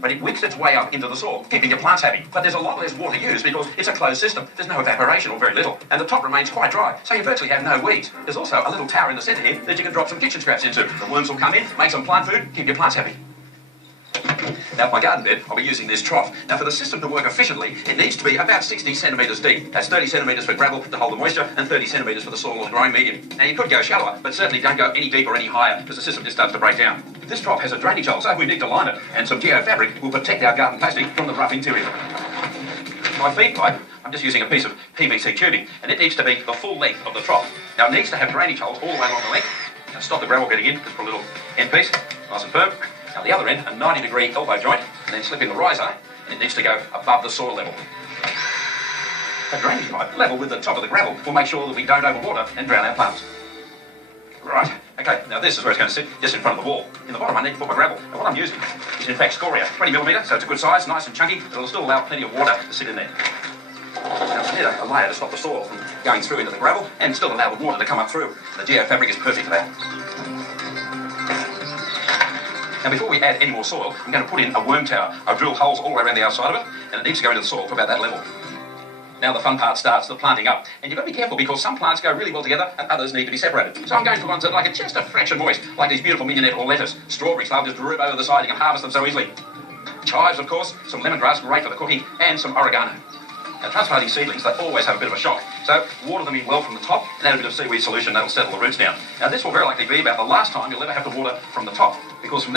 but it wicks its way up into the soil, keeping your plants happy. But there's a lot less water used because it's a closed system. There's no evaporation or very little, and the top remains quite dry, so you virtually have no weeds. There's also a little tower in the centre here that you can drop some kitchen scraps into. The worms will come in, make some plant food, keep your plants happy. Now for my garden bed, I'll be using this trough. Now for the system to work efficiently, it needs to be about 60 centimetres deep. That's 30 centimetres for gravel to hold the moisture and 30 centimetres for the soil or the growing medium. Now you could go shallower, but certainly don't go any deeper or any higher because the system just starts to break down. This trough has a drainage hole, so we need to line it, and some geofabric will protect our garden plastic from the rough interior. My feed pipe, I'm just using a piece of PVC tubing, and it needs to be the full length of the trough. Now it needs to have drainage holes all the way along the length. Now stop the gravel getting in, just put a little end piece, nice and firm. Now the other end, a 90-degree elbow joint, and then slip in the riser, and it needs to go above the soil level. A drainage pipe level with the top of the gravel will make sure that we don't overwater and drown our plants. Right, okay, now this is where it's going to sit, just in front of the wall. In the bottom I need to put my gravel, and what I'm using is in fact scoria, 20mm, so it's a good size, nice and chunky, but it'll still allow plenty of water to sit in there. Now I need a layer to stop the soil from going through into the gravel, and still allow the water to come up through. The geofabric is perfect for that. Now before we add any more soil, I'm going to put in a worm tower. I've drilled holes all the way around the outside of it, and it needs to go into the soil for about that level. Now the fun part starts, the planting up. And you've got to be careful because some plants go really well together and others need to be separated. So I'm going for ones that like it just a fraction moist, like these beautiful mignonette or lettuce. Strawberries, they'll just droop over the side, you can harvest them so easily. Chives, of course, some lemongrass, great for the cooking, and some oregano. Now transplanting seedlings, they always have a bit of a shock. So water them in well from the top and add a bit of seaweed solution, that'll settle the roots down. Now this will very likely be about the last time you'll ever have to water from the top, because from